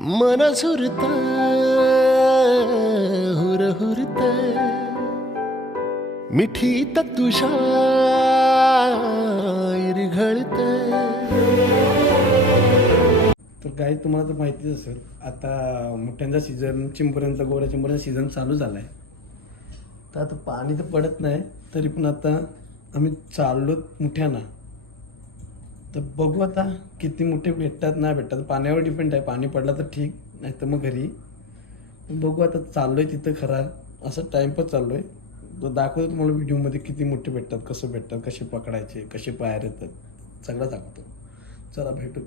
मन झुरत हुरहुरत मिठीत तुझ्या इरघळत. तर काय तुम्हाला तर माहितीच असेल, आता मुठ्यांचा सीझन, चिंबऱ्यांचा, गोऱ्या चिंबऱ्यांचा सीझन चालू झाला आहे. तर आता पाणी तर पडत नाही, तरी पण आता आम्ही चाललो मुठ्याना. तर बघू आता किती मोठे भेटतात नाही भेटतात, पाण्यावर डिपेंड आहे. पाणी पडलं तर ठीक, नाही तर मग घरी. बघू आता चाललोय तिथं खरा, असं टाइमपास चाललोय. तो दाखवतो तुम्हाला व्हिडिओमध्ये किती मोठे भेटतात, कसं भेटतात, कसे पकडायचे, कसे बाहेर येतात, सगळं दाखवतो. चला भेटू.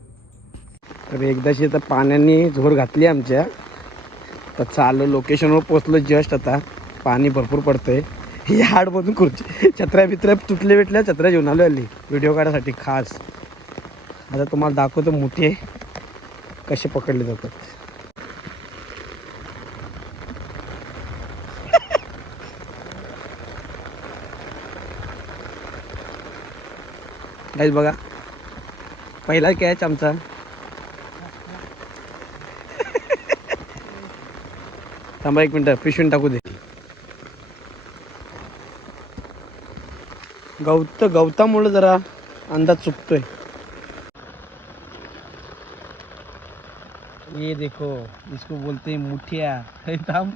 तर एकदाशी आता पाण्याने झोर घातली आमच्या. तर चाललो लोकेशनवर पोचलो जस्ट. आता पाणी भरपूर पडतंय. ही हाडमधून खुर्ची छत्र्या बित्र्या तुटले भेटल्या, छत्र्या घेऊन आलो आली व्हिडिओ काढायसाठी खास. आता तुम्हाला दाखवतो मोठे कसे पकडले जातात. गाईस बघा, पहिला कॅच आमचा. थांबा एक मिनटं, पिशवीन टाकू दे. गवतामुळे जरा अंदाज चुकतोय. ये देखो, इसको बोलते हैं मुठिया. थांब.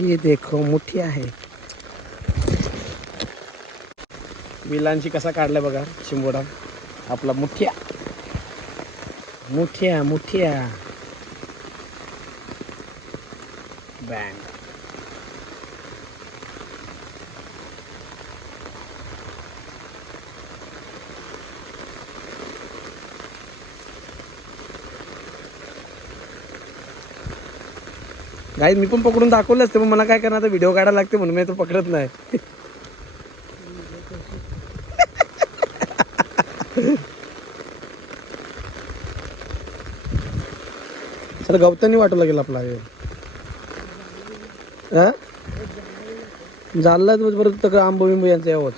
ये देखो मुठिया है. बिलांची कसा काढलाय बघा चिंबोडा आपला. मुठिया मुठिया मुठिया बँग. गाईज मी पण पकडून दाखवलं असते, पण मला काय करणार, व्हिडिओ काढायला लागते म्हणून मी तो पकडत नाही. सर गवतानी वाटू लागेल आपला. झाला बरं तर आंबो बिंबो यांचं यावं.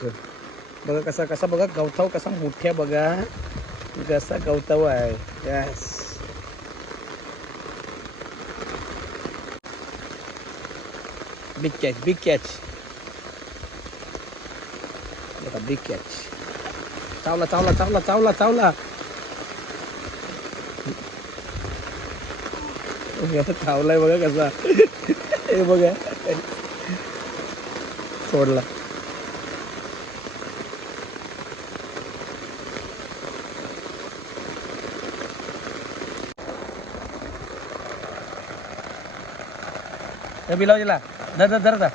बघा कसा कसा बघा गवताव कसा मोठ्या बघा, कसा गवताव आहे. Yes, big catch, big catch. बघा बिग कॅच. चावला चावला चावला चावला चावला. चावलाय बघा कसा. हे बघा सोडला. बिलाव दिला. धर धर धर धर.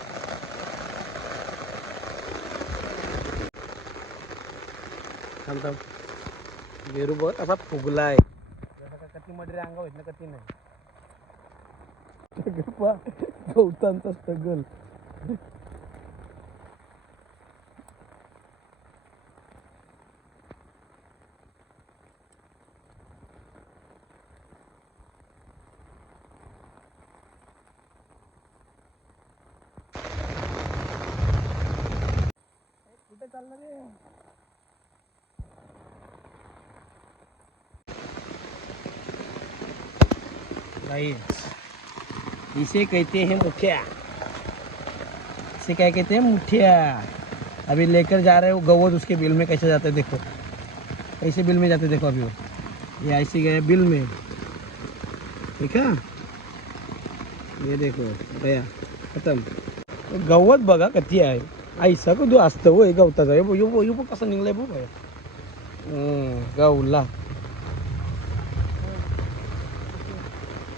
थांब थांब. वेरू बघ असा फुगलाय. कती मडरे अंगावर येत ना, कती नाही. गवतांचा स्ट्रगल. कुठे चाललं रे? भाई इसे कहते हैं मुठिया. इसे क्या कहते हैं? मुठिया. अभी लेकर जा रहे हो गवत, उसके बिल में कैसे जाते देखो, कैसे बिल में जाते देखो. अभी वो ये ऐसे गए बिल में, ठीक है. ये देखो गया, खत्म. गवत बघा किती आहे. ऐसा कधी असतं होय गवताचा. यो कसं निघलाय बघ. गवला.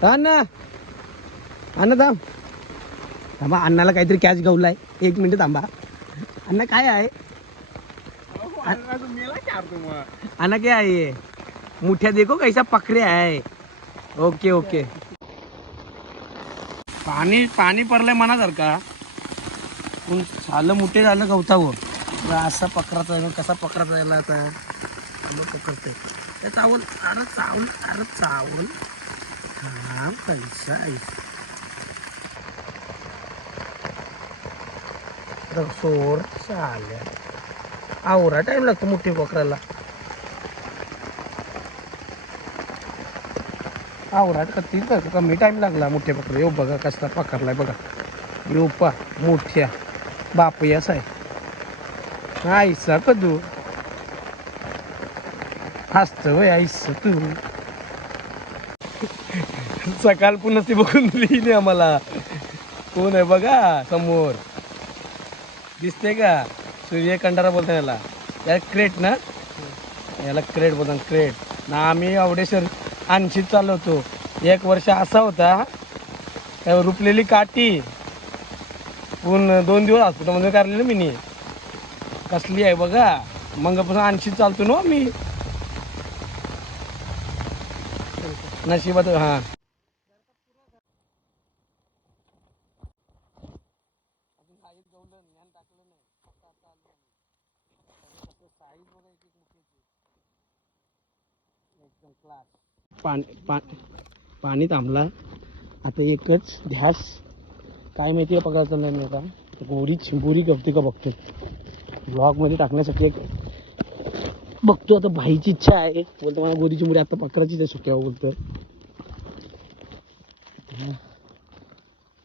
हा ना, अण्णा थांब. थांबा, अण्णाला काहीतरी कॅच गवलाय. एक मिनिट थांबा. अण्णा काय आहे? अण्णा क्या है ये? मुठ्या देखो कैसा पकड़े आहे. Okay okay. पाणी पाणी पडलंय मनासारखा. झालं मोठे झालं गवतावर. असा पकडायचा आहे, कसा पकडायचा याला आता पकडते. चावल, अरे चावल, अरे चावल. पैसा सोर चाल्या आवरा टाइम लागतो मोठे बकराला. आवरात कतीच कमी टाइम लागला मोठ्या बकरा. येऊ बघा कसला पकडलाय बघा. येऊ पा मोठ्या बाप यास आहे आईसा कदू हसत वय आईस तू. सकाळ पुन्हा ती बघून लिहिली आम्हाला. कोण आहे बघा समोर दिसते का? सूर्यकंडारा बोलता याला. याला क्रेट ना, याला क्रेट बोलतात क्रेट ना. आम्ही आवडेसर 80 चालवतो. एक वर्ष असा होता त्यावर रुपलेली काठी पूर्ण 2 दिवस हॉस्पिटलमध्ये काढलेलं मी. कसली आहे बघा. मग पासून 80 चालतो ना मी. नशिबात हां. पाणी थांबला आता. एकच ध्यास काय माहिती आहे पकडा चालला नाही का. गोरी चिंबोरी गवते का बघतो ब्लॉग मध्ये टाकण्यासाठी. एक बघतो आता. भाईची इच्छा आहे बोलतो मला गोरी चिंबोरी आता पकडायचीच आहे सुक्या बोलतो.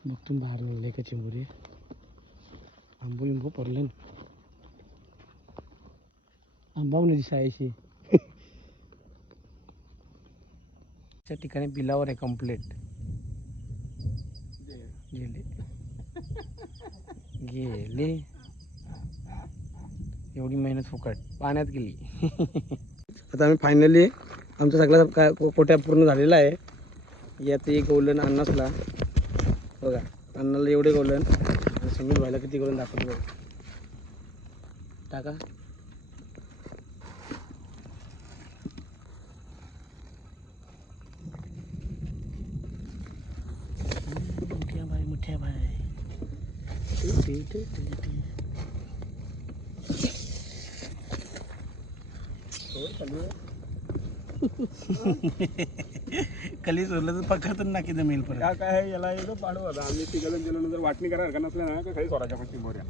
बघतो बाहेर लागले का चिंबोरी. आंबो लिंबू पडलं आंबावणे दिसायची. त्या ठिकाणी बिलावर आहे कंप्लेंट. गेले गेले एवढी मेहनत फुकट पाण्यात गेली. आता आम्ही फायनली आमचा सगळा काय कोट्या पूर्ण झालेला आहे. यात एक गोल्डन अन्नासला बघा. अन्नाला एवढे गोल्डन आणि समीर व्हायला किती गोल्डन दाखवतो बघा. टाका मोठ्या भाई. कली सोडलं तर पकडतून नाकी जमेल परत. काय याला एकदम पाडू होता. आम्ही तिघजण गेलो जर वाटणी करायला का नसल्या ना तर खाली सोडायच्या पण चिंबोऱ्या.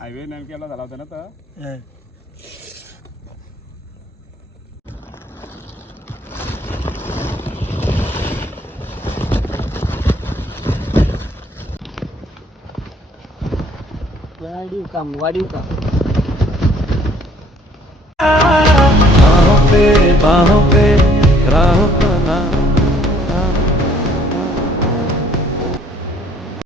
हायवे नेमक्याला झाला होता ना तर वाढीव काम. बाहों पे